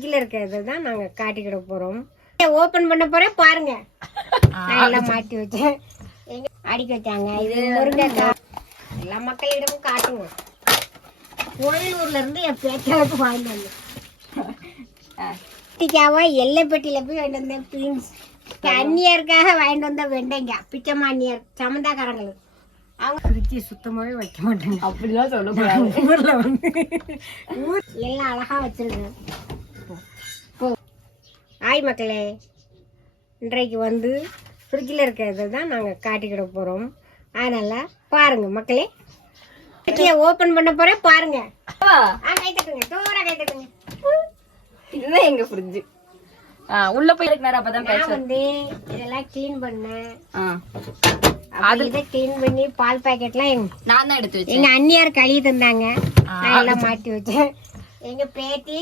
ஃப்ரிட்ஜில் இருக்கிறது தான் நாங்கள் காட்டிக்கிட போகிறோம் ஓப்பன் பண்ண போகிறேன் பாருங்க. நான் எல்லாம் மாட்டி வச்சேன். அடிக்க வச்சாங்க. இது முருங்கைக்காய் எல்லா மக்களிடமும் காட்டுங்க. கோயிலூர்ல இருந்து என் பேச்சாவுக்கு வாங்கிட்டு வந்தேன். வெட்டிக்காவா எல்லைப்பட்டியில போய் வாங்கிட்டு வந்தேன் பீன்ஸ். அந்நியருக்காக வாங்கிட்டு வந்த வெண்டைக்காய் பிச்சம்மா அந்நியர் சமந்தாக்காரங்களுக்கு. அவங்க ஃப்ரிட்ஜி சுத்தமாகவே வைக்க மாட்டாங்க. அப்படிலாம் சொல்லக்கூடாது. ஊர்ல வந்து ஊர் எல்லாம் அழகா வச்சிருக்கேன். ஆய் மக்களே இன்றைக்கு வந்து ஃப்ரிட்ஜில் இருக்கிறது தான் நாங்கள் காட்டிக்கிட போகிறோம் அதனால பாருங்க மக்களே. ஃப்ரிட்ஜில் ஓப்பன் பண்ண போகிறேன் பாருங்க. ஆ கை தட்டுங்க. தூரம் கை தட்டுங்க. இதுதான் எங்க ஃப்ரிட்ஜ் உள்ள போய் இருக்கு நேரம் அப்பதான் நான் பேசுவேன் வந்து இதெல்லாம் க்ளீன் பண்ணேன். ஆ. அது இதை க்ளீன் பண்ணி பால் பாக்கெட்லாம் நான் தான் எடுத்து வச்சேன். எங்க அண்ணியார் கழுவி தந்தாங்க. நான் எல்லாம் மாட்டி வச்சேன். எங்க பேத்தி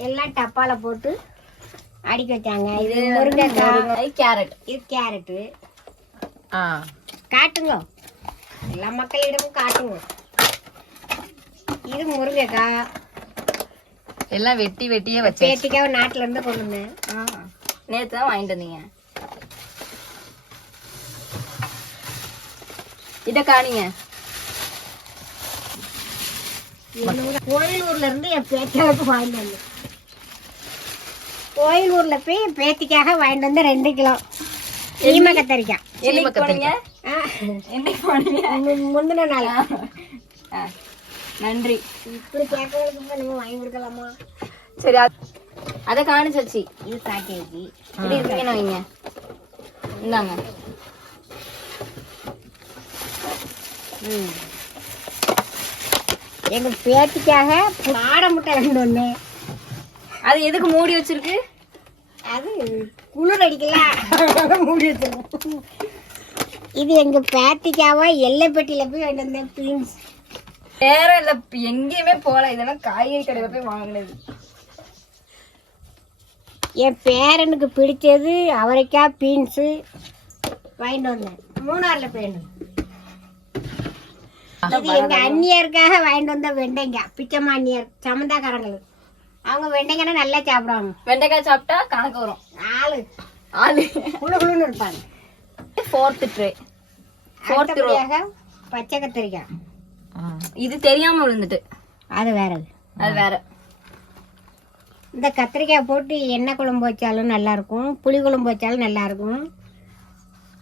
எல்லாம் டப்பால போட்டு அடிக்க வச்சாங்க. இது முருங்கைக்காய். கேரட். இது கேரட்டு. காட்டுங்க. எல்லா மக்களிடமும் காட்டுங்க. இது முருங்கைக்காய். எல்லாம் வெட்டி வெட்டியே வச்சேன் பேத்திக்காவை நாட்டுல இருந்து கொண்டு வந்தேன். நேத்து தான் வாங்கிட்டு வந்தீங்க. இத காணிங்க. கோயிலூர்ல இருந்து என் பேத்தியாவுக்கு வாங்கிட்டு வந்தேன். கோயிலூர்ல போய் பேத்திக்காக வாங்கிட்டு வந்து ரெண்டு கிலோ. சீமை கத்தரிக்காய் என்னைக்கு போனீங்க? ஆ, என்னைக்கு போனீங்க? மு- முந்தின நாள். நன்றி. இப்படி கேட்கறதுக்கு நம்ம வாங்கி கொடுக்கலாமா? சரி அத- காணிச்சு இது பேக்கேஜ் இப்படி இருக்கீங்கன்னு வைங்க. இந்தாங்க. ம். எங்க பேத்திக்காக மாடை முட்டை ரெண்டு ஒண்ணு அது எதுக்கு மூடி வச்சிருக்கு? அது குளிர் அடிக்கல. மூடி வச்சிருக்கோம் இது எங்க பேத்திக்காவா எல்லைப்பட்டியில போய் வாங்கிட்டு வந்தேன் பீன்ஸ் வேற இல்ல எங்கேயுமே போல இதெல்லாம் காய்கறி கடையில போய் வாங்கினது. என் பேரனுக்கு பிடிச்சது அவரைக்காய் பீன்ஸு வாங்கிட்டு வந்தேன். மூணாறுல போயிடணும் இது எங்க அண்ணியருக்காக வாங்கிட்டு வந்த வெண்டைக்காய் பிச்சம்மா அண்ணியர் சமந்தாக்காரங்களுக்கு. அவங்க வெண்டைக்காய் நல்லா சாப்பிடுவாங்க. வெண்டைக்காய் சாப்பிட்டா கணக்கு வரும். ஆளு ஆளு. குழு குழுன்னு இருப்பாங்க. ஃபோர்த்து ட்ரே ஃபோர்த் ரோ அடுத்தபடியாக பச்சை கத்திரிக்காய். இது தெரியாம விழுந்துட்டு. அது வேற அது வேற. இந்த கத்திரிக்காய் போட்டு எண்ணெய் குழம்பு வச்சாலும் நல்லா இருக்கும் புளி குழம்பு வச்சாலும் நல்லா இருக்கும்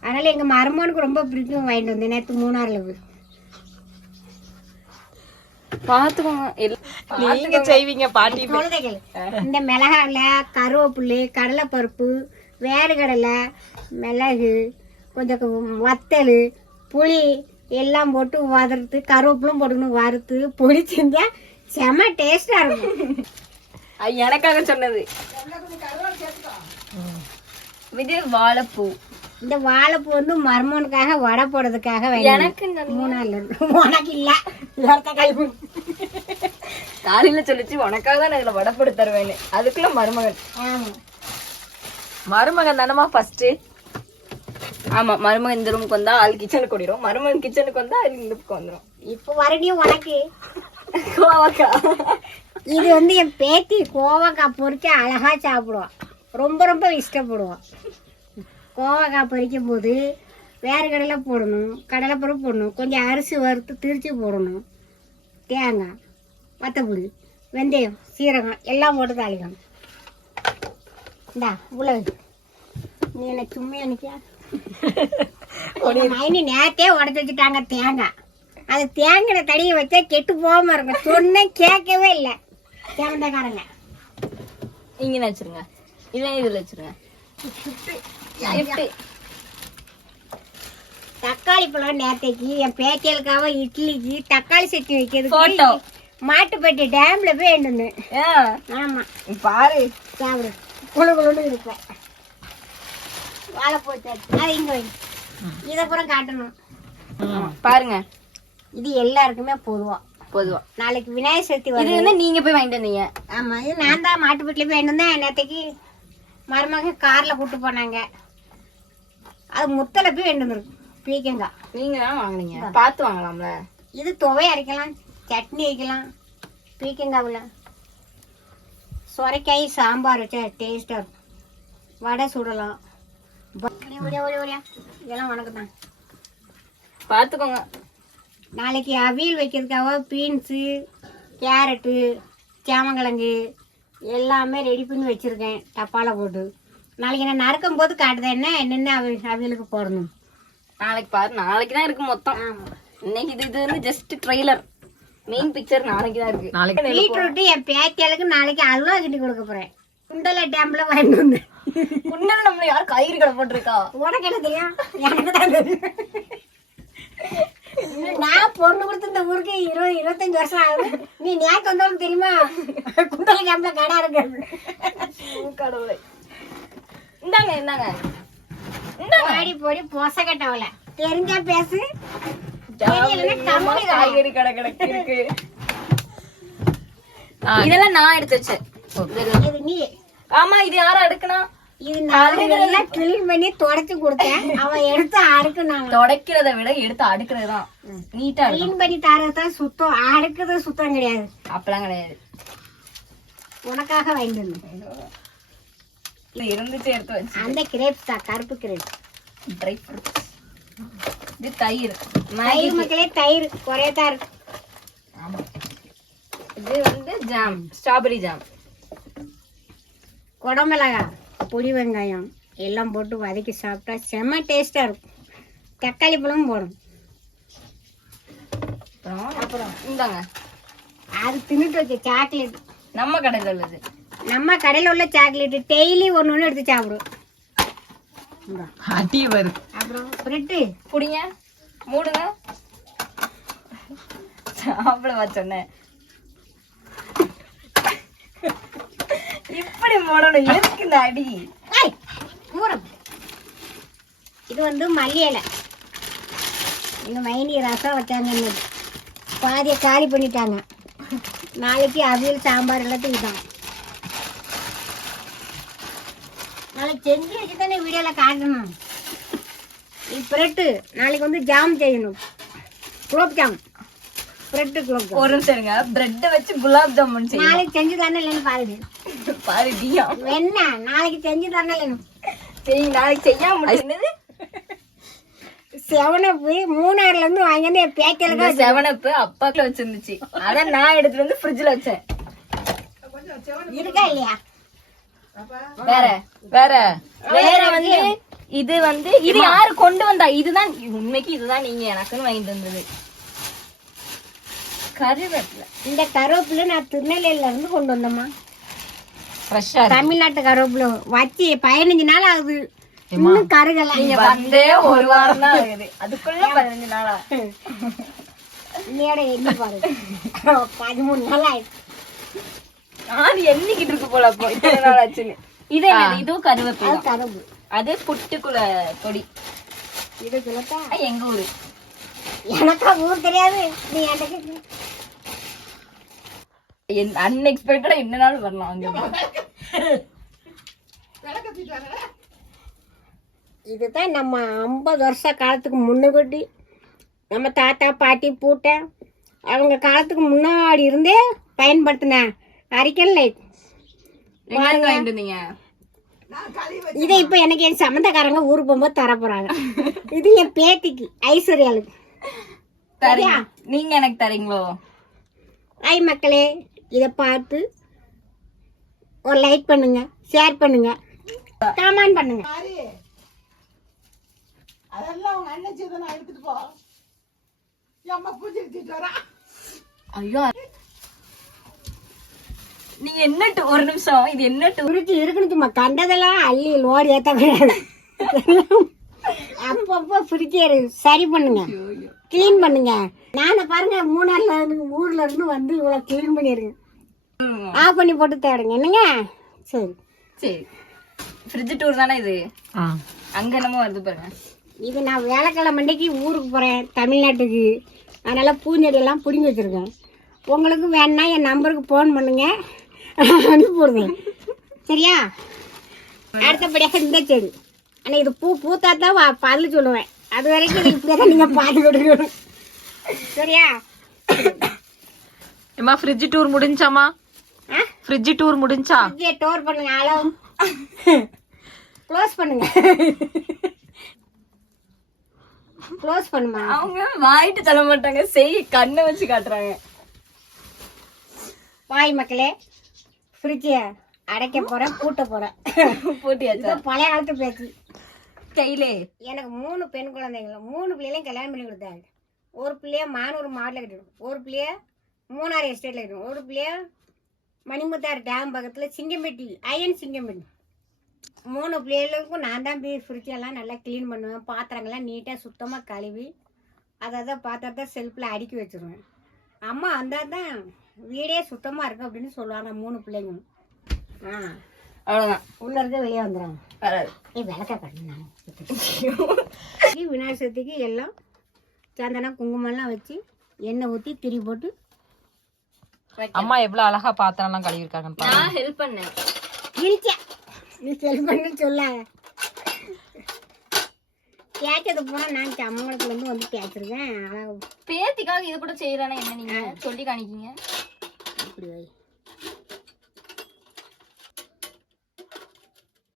அதனால எங்க மருமகனுக்கு ரொம்ப பிடிக்கும் வாங்கிட்டு வந்தேன் நேற்று மூணாறுல போய். நீங்க செய்வீங்க பாட்டி. இந்த மிளகால கருவேப்பிள்ளை கடலைப்பருப்பு வேர்க்கடலை மிளகு கொஞ்சம் வத்தல் புளி எல்லாம் போட்டு வதர்த்து கருவேப்பிலும் போட்டுக்கணும் வறுத்து பொடி செஞ்சா செம டேஸ்டா இருக்கும். எனக்காக சொன்னது. இது வாழைப்பூ. இந்த வாழைப்பூ வந்து மருமகனுக்காக வடை போடுறதுக்காக எனக்கு இந்த இருந்து. உனக்கு இல்ல. கழிவு காலையில சொல்லிச்சு உனக்காக தான் நான் வடை போட்டு தருவேன்னு. அதுக்குள்ள மருமகன். மருமகன் தானமா ஃபர்ஸ்ட் ஆமா மருமகன் இந்த ரூமுக்கு வந்தா ஆள் கிச்சனுக்கு ஓடிடும் மருமகன் கிச்சனுக்கு வந்தா ஆள் இந்த பக்கம் வந்துடும் இப்ப மறுபடியும் உனக்கு. கோவக்கா. இது வந்து என் பேத்தி கோவக்காய் பொரிச்சு அழகா சாப்பிடுவான். ரொம்ப ரொம்ப இஷ்டப்படுவான். கோவக்காய் பொரிக்கும் போது வேறு கடலை போடணும் கடலைப்பருப்பு போடணும் கொஞ்சம் அரிசி வறுத்து திரிச்சு போடணும். தேங்காய் வத்தப்புளி வெந்தயம் சீரகம் எல்லாம் போட்டு தாளிக்கணும். இந்தா உள்ள நீ என்ன சும்மா நினைக்கியா? மைனி நேத்தே உடச்சு வச்சுட்டாங்க தேங்காய். அது தேங்காய் தடியை வச்சா கெட்டு போகாம இருக்கும். சொன்ன கேட்கவே இல்லை. தேவந்தக்காரங்க. இங்க வச்சிருங்க இல்ல இதுல வச்சிருங்க. தக்காளி பழம் நேத்தைக்கு என் பேத்தியலுக்காக இட்லிக்கு தக்காளி சட்னி Photo. வைக்கிறதுக்கு மாட்டுப்பட்டி டேம்ல போய் ஆ, ஆமா. பாரு. சாப்பிடு குழு குழுன்னு இருப்பேன் வாழைப்பூ சட்னி அது இங்க வை. இதை பூரா காட்டணும். பாருங்க. இது எல்லாருக்குமே பொதுவா. பொதுவா. நாளைக்கு விநாயகர் சதுர்த்தி வருது. வந்து நீங்க போய் வாங்கிட்டு வந்தீங்க. ஆமா இது நான் தான் மாட்டுப்பட்டில போய் எண்ணு நேத்தைக்கு மருமக கார்ல கூட்டு போனாங்க. அது முத்தல போய் வேண்டு பீக்கங்காய் நீங்க தான் வாங்குனீங்க. பார்த்து வாங்கலாம்ல. இது துவை அரைக்கலாம் சட்னி வைக்கலாம் பீக்கங்காவில். சொரைக்காய் சாம்பார் வச்சா டேஸ்ட்டாக இருக்கும். வடை சுடலாம். ஒடியா, ஒடியா, ஒடியா. இதெல்லாம் உனக்கு தான் பாத்துக்கோங்க நாளைக்கு அவியல் வைக்கிறதுக்காக பீன்ஸு கேரட்டு சேமங்கிழங்கு எல்லாமே ரெடி பண்ணி வச்சுருக்கேன். டப்பாவில் போட்டு. நாளைக்கு நான் நறுக்கும் போது காட்டுதேன் என்ன? என்னென்ன அவி அவியலுக்கு போடணும். நாளைக்கு பாரு நாளைக்கு தான் இருக்கு மொத்தம். இன்னைக்கு இது இது வந்து ஜஸ்ட் ட்ரெய்லர் மெயின் பிக்சர் நாளைக்கு தான் இருக்கு. நாளைக்கு பீட்ரூட்டு என் பேத்தியாளுக்கு நாளைக்கு அல்வா கிட்டி கொடுக்க போகிறேன் குண்டல டேம்ல வாங்கிட்டு வந்தேன் முன்னாடி நம்மள யார் கயிறு கடை போட்டிருக்கா? உனக்கு என்ன தெரியும்? எனக்கு தான் தெரியும். நான் பொண்ணு கொடுத்து இந்த ஊருக்கு இருபது இருபத்தஞ்சு வருஷம் ஆகுது. நீ நேற்று வந்தாலும் தெரியுமா? குண்டல டேம்ல கடை இருக்கு. கடவுளை. இந்தாங்க இந்தாங்க. இந்தாங்க. பாடி பொசக்கட்டவள. தெரிஞ்சா பேசு. காய்கறி கடை கிடக்கு இருக்கு இதெல்லாம் நான் எடுத்து வச்சேன். இது நீ. ஆமா இது யாரும் அடுக்கனா? இது நான் க்ளீன் பண்ணி தொடச்சு கொடுத்தேன். அவன் எடுத்து அடுக்குனாங்க. துடைக்கிறத விட எடுத்து அடுக்கிறது தான் நீட்டா க்ளீன் பண்ணி தரதான் சுத்தம். அடுக்குறது சுத்தம் கிடையாது. அப்பெல்லாம் கிடையாது. உனக்காக வாங்கிட்டு இருந்துச்சு எடுத்து வச்சு அந்த கிரேப்ஸ் தான் கருப்பு கிரேப்ஸ் ட்ரை ஃப்ரூட்ஸ் இது தயிர். தயிர் மக்களே தயிர் குறையத்தான் இருக்கு. ஆமா. இது வந்து ஜாம் ஸ்ட்ராபெரி ஜாம். குடமிளகா பொடி வெங்காயம் எல்லாம் போட்டு வதக்கி சாப்பிட்டா செம்ம டேஸ்டா இருக்கும். தக்காளி பழமும் போடும். அப்புறம் அப்புறம் இந்தாங்க. அது தின்னுட்டு வச்ச சாக்லேட் நம்ம கடையில் உள்ளது. நம்ம கடையில் உள்ள சாக்லேட் டெய்லி ஒன்று ஒன்று எடுத்து சாப்பிடுவோம். இந்தா. அடி வரும் அப்புறம் பிரெட்டு குடிங்க. மூடுங்க. சாப்பிட வச்சோன்னே இப்படி மூடணும். எதுக்கு இந்த அடி? மூரம். இது வந்து மல்லி இலை. எங்க மைனி ரசம் வச்சாங்க பாதியை காலி பண்ணிட்டாங்க. நாளைக்கு அவியல் சாம்பார் எல்லாத்தையும் தான் நாளைக்கு செஞ்சு வச்சு தானே வீடியோவில் காட்டணும் பிரெட்டு. நாளைக்கு வந்து ஜாம் செய்யணும். குலோப் ஜாம். பிரெட்டு குலோப் ஜாம். ஒரு நிமிஷம் இருங்க. பிரெட்டை வச்சு குலாப் ஜாமுன் செய்யும் நாளைக்கு செஞ்சு தானே இல்லைன்னு பாரு டியா? என்ன? நாளைக்கு செஞ்சு தானே இல்லைன்னு. சரி நாளைக்கு செய்யாம முடியுது செவனப்பு மூணாறுல இருந்து வாங்கிட்டு என் இந்த செவனப்பு அப்பாக்குல வச்சிருந்துச்சு. அத நான் எடுத்துட்டு வந்து ஃப்ரிட்ஜ்ல வச்சேன். இருக்கா இல்லையா? வேற. வேற. வேற வந்து இது வந்து இது யாரு கொண்டு வந்தா? இதுதான் உண்மைக்கு இதுதான் நீங்க எனக்குன்னு வாங்கிட்டு வந்தது. கருவேப்பிலை. இந்த கருவேப்பிலை நான் திருநெல்வேலியில இருந்து கொண்டு வந்தேம்மா. ஃப்ரெஷ்ஷா தமிழ்நாட்டு கருவேப்பிலை. வச்சு பதினஞ்சு நாள் ஆகுது. இன்னும் கருகல. நீங்க வந்தே ஒரு வாரம் தான் ஆகுது அதுக்குள்ள பதினஞ்சு நாளா இன்னையோட எண்ணி பாரு பதிமூணு நாள் ஆயிடுச்சு. நான் எண்ணிக்கிட்டு இருக்கு போல அப்போ. இத்தனை நாள் ஆச்சுன்னு. இது என்னது? இதுவும் கருவேப்பிலை அது கரும்பு. அது புட்டுக்குள்ள கொடி இது சொல்லட்டா? அது எங்க ஊரு? எனக்கா ஊர் தெரியாது. நீ எனக்கு அன்எக்ஸ்பெக்டடா என்ன நாள் வரலாம் அங்க. இதுதான் நம்ம ஐம்பது வருஷ காலத்துக்கு முன்னுக்கூட்டி நம்ம தாத்தா பாட்டி பூட்டை அவங்க காலத்துக்கு முன்னாடி இருந்தே பயன்படுத்தின அரிக்கன் லைட். இதை இப்போ எனக்கு என் சம்மந்தக்காரங்க ஊருக்கு போகும்போது தர போறாங்க இது என் பேத்திக்கு ஐஸ்வர்யாளுக்கு. தரீங்க. நீங்க எனக்கு தரீங்களோ? ஐ மக்களே இதை பார்த்து ஒரு லைக் பண்ணுங்க ஷேர் பண்ணுங்க கமெண்ட் பண்ணுங்க. ஐயோ நீங்க என்ன டு- ஒரு நிமிஷம் இது என்ன டு- குறிச்சி இருக்குன்னு சும்மா கண்டதெல்லாம் அள்ளி லோடு ஏற்ற கூடாது. அப்பப்போ ஃப்ரிட்ஜர் சரி பண்ணுங்க. க்ளீன் பண்ணுங்க. நானே பாருங்க மூணாறுல இருந்து ஊர்ல இருந்து வந்து இவ்வளவு க்ளீன் பண்ணிருக்கேன் ஆஃப் பண்ணி போட்டு தேடுங்க. என்னங்க? சரி. சரி. ஃப்ரிட்ஜ் டூர் தானே இது? அங்க என்னமோ வருது பாருங்க. இது நான் வேலைக்கிழமை மண்டைக்கு ஊருக்கு போறேன் தமிழ்நாட்டுக்கு. அதனால பூஞ்செடியெல்லாம் பிடுங்கி வச்சிருக்கேன். உங்களுக்கு வேணா என் நம்பருக்கு ஃபோன் பண்ணுங்க. அனுப்பி சரியா? அடுத்தபடியாக இந்த செடி. ஆனால் இது பூ பூத்தா தான் வா- பல்லு சொல்லுவேன். அது வரைக்கும் இப்படியே தான் நீங்கள் பார்த்து கொடுக்கணும். சரியா? ஏமா ஃப்ரிட்ஜ் டூர் முடிஞ்சாமா ஃப்ரிட்ஜ் டூர் முடிஞ்சா? ஃப்ரிட்ஜை டோர் பண்ணுங்க ஹலோ க்ளோஸ் பண்ணுங்க. க்ளோஸ் பண்ணுமா? அவங்க வாயிட்டு சொல்ல மாட்டாங்க செய் கண்ணை வச்சு காட்டுறாங்க. வாய் மக்களே. ஃப்ரிட்ஜை அடைக்க போறேன் பூட்ட போறேன். போட்டியாச்சா? பழைய காலத்து பேச்சு. கையிலே? எனக்கு மூணு பெண் குழந்தைங்க மூணு பிள்ளைகளையும் கல்யாணம் பண்ணி கொடுத்தாங்க ஒரு பிள்ளைய மானூர் மாட்டில் கட்டணும் ஒரு பிள்ளைய மூணாறு எஸ்டேட்டில் கட்டணும் ஒரு பிள்ளைய மணிமுத்தார் டேம் பக்கத்தில் சிங்கம்பட்டி அயன் சிங்கம்பட்டி. மூணு பிள்ளைகளுக்கும் நான் தான் போய் ஃப்ரிட்ஜெல்லாம் நல்லா க்ளீன் பண்ணுவேன். பாத்திரங்கள்லாம் நீட்டாக சுத்தமாக கழுவி அதை தான் பாத்திரத்தை செல்ஃபில் அடுக்கி வச்சிருவேன். அம்மா வந்தால் தான் வீடே சுத்தமாக இருக்கும் அப்படின்னு சொல்லுவாங்க மூணு பிள்ளைங்க. ஆ. அவ்வளவுதான். உள்ள இருக்க வெளியே வந்துடுறாங்க வராது. ஏய் விளக்க கட்டினாங்க விநாயகர் சதுர்த்திக்கு எல்லாம் சந்தனம் குங்குமம்லாம் வச்சு எண்ணெய் ஊற்றி திரி போட்டு அம்மா எவ்வளவு அழகா பாத்திரம் எல்லாம் கழுவிருக்காங்கன்னு பாருங்க. நான் ஹெல்ப் பண்ணேன். இருச்சா நீ செல் பண்ணு சொல்ல தேய்ச்சது போனா நான் சம்மங்கலத்துல இருந்து வந்து தேய்ச்சிருக்கேன் ஆனால் பேத்திக்காக இது கூட செய்யறானே என்ன நீங்க? சொல்லி காணிக்கீங்க இப்படி வை.